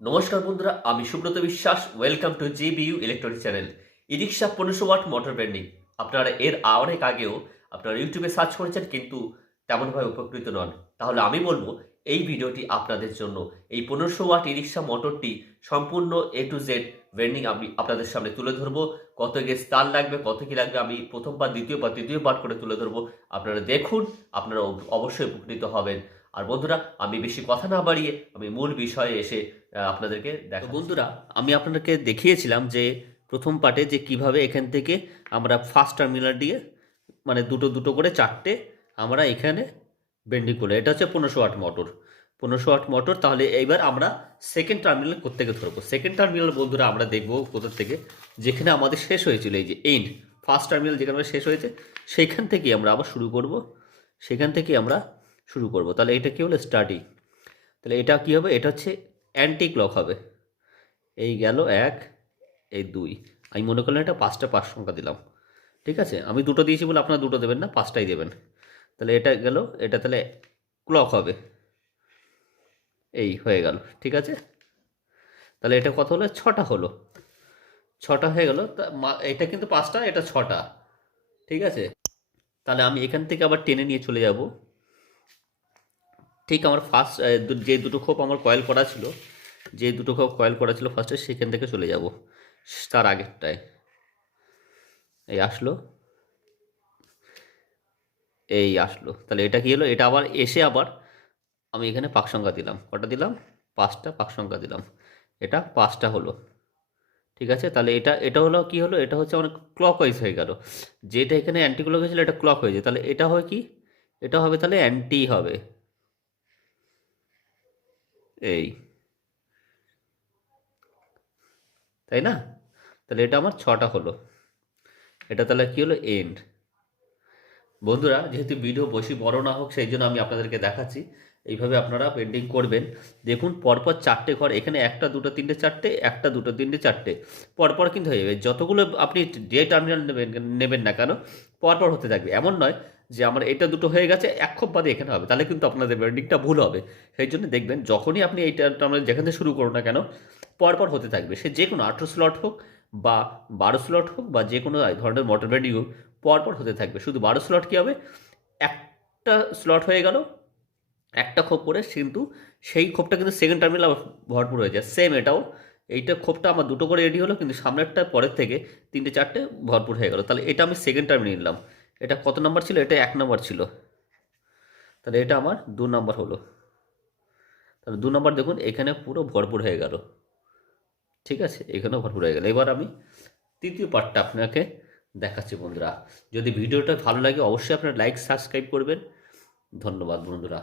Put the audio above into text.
নমস্কার বন্ধুরা, আমি Subrata Biswas. Welcome to GBU electronic channel. E rickshaw 1500 watt motor ব্যান্ডিং। আপনারা এর অনেক আগেও আপনারা ইউটিউবে সার্চ করেছেন, কিন্তু তেমনভাবে উপকৃত নন। তাহলে আমি বলবো এই ভিডিওটি আপনাদের জন্য। এই 1500 ওয়াট ই রিক্সা মোটরটি সম্পূর্ণ এ টু জেড ব্যান্ডিং আমি আপনাদের সামনে তুলে ধরবো। কত গেজ তার লাগবে, কত কি লাগবে আমি প্রথমবার দ্বিতীয়বার করে তুলে ধরবো। আপনারা দেখুন, আপনারা অবশ্যই উপকৃত হবেন। আর বন্ধুরা, আমি বেশি কথা না বাড়িয়ে আমি মূল বিষয়ে এসে আপনাদেরকে দেখো। বন্ধুরা, আমি আপনাদেরকে দেখিয়েছিলাম যে প্রথম পার্টে যে কিভাবে এখান থেকে আমরা ফার্স্ট টার্মিনাল দিয়ে মানে দুটো দুটো করে চারটে আমরা এখানে বেন্ডিং করলো। এটা হচ্ছে 1500 ওয়াট মোটর। তাহলে এইবার আমরা সেকেন্ড টার্মিনাল কোত্থেকে ধরবো। সেকেন্ড টার্মিনাল বন্ধুরা আমরা দেখবো কোথা থেকে, যেখানে আমাদের শেষ হয়েছিল এই যে এন্ড। ফার্স্ট টার্মিনাল যেখানে আমাদের শেষ হয়েছে সেইখান থেকেই আমরা আবার শুরু করব। সেখান থেকেই আমরা শুরু করব। তাহলে এটা কি হলো? স্টার্টিং। তাহলে এটা কি হবে? এটা হচ্ছে অ্যান্টি ক্লক হবে। এই গেল এক, এই দুই। আমি মনে করলাম এটা পাঁচটা পাঁচ সংখ্যা দিলাম। ঠিক আছে, আমি দুটো দিয়েছি বলে আপনারা দুটো দেবেন না, পাঁচটাই দেবেন। তাহলে এটা গেল, এটা তাহলে ক্লক হবে। এই হয়ে গেল, ঠিক আছে। তাহলে এটা কত হলো? ছটা হলো। ছটা হয়ে গেল। এটা কিন্তু পাঁচটা, এটা ছটা। ঠিক আছে, তাহলে আমি এখান থেকে আবার টেনে নিয়ে চলে যাব। ঠিক আমার ফার্স্ট যে দুটো খোপ আমার কয়েল করা ছিল, ফার্স্টে সেখান থেকে চলে যাব তার আগেরটায়। এই আসলো, এই আসলো। তাহলে এটা কি হলো? এটা আবার এসে আবার আমি এখানে পাক সংখ্যা দিলাম। কটা দিলাম? পাঁচটা পাক সংখ্যা দিলাম। এটা পাঁচটা হলো। ঠিক আছে, তাহলে এটা এটা হলো কি হলো? এটা হচ্ছে অনেক ক্লক ওয়াইজ হয়ে গেল। যেটা এখানে অ্যান্টি ক্লক হয়েছিল এটা ক্লক হয়েছে। তাহলে এটা হয় কি? এটা হবে তাহলে অ্যান্টি হবে। এই, তাই না? তাহলে এটা আমার ছটা হলো। এটা তাহলে কি হলো? এন্ড। বন্ধুরা, যেহেতু ভিডিও বেশি বড় না হোক সেই জন্য আমি আপনাদেরকে দেখাচ্ছি। এইভাবে আপনারা পেন্টিং করবেন। দেখুন, পরপর চারটে ঘর, এখানে একটা দুটো তিনটে চারটে, একটা দুটো তিনটে চারটে, পরপর কিন্তু হয়ে যাবে। যতগুলো আপনি যে টার্মিনাল নেবেন না কেন, পরপর হতে থাকবে। এমন নয় যে আমার এটা দুটো হয়ে গেছে এক খোপ বাদে এখানে হবে, তাহলে কিন্তু আপনাদের পেন্টিংটা ভুল হবে। সেই জন্য দেখবেন যখনই আপনি এই টার্মিনাল যেখান থেকে শুরু করুন না কেন, পরপর হতে থাকবে। সে যে কোনো 18 স্লট হোক বা 12 স্লট হোক বা যে কোনো ধরনের মোটর বেন্ডিং হোক, পরপর হতে থাকবে। শুধু 12 স্লট কী হবে? একটা স্লট হয়ে গেল, একটা খোপ করে, কিন্তু সেই খোপটা কিন্তু সেকেন্ড টার্মিনাল আবার ভরপুর হয়ে যায়। সেম এটাও, এইটা খোপটা আমার দুটো করে রেডি হলো, কিন্তু সামনেরটা পরের থেকে তিনটে চারটে ভরপুর হয়ে গেল। তাহলে এটা আমি সেকেন্ড টার্মিনাল নিলাম। এটা কত নাম্বার ছিল? এটা 1 নম্বর ছিল। তাহলে এটা আমার 2 নম্বর হলো। তাহলে 2 নম্বর দেখুন এখানে পুরো ভরপুর হয়ে গেল। ঠিক আছে, এখানেও ভরপুর হয়ে গেল। এবার আমি তৃতীয় পার্টটা আপনাকে দেখাচ্ছি। বন্ধুরা, যদি ভিডিওটা ভালো লাগে অবশ্যই আপনারা লাইক সাবস্ক্রাইব করবেন। ধন্যবাদ বন্ধুরা।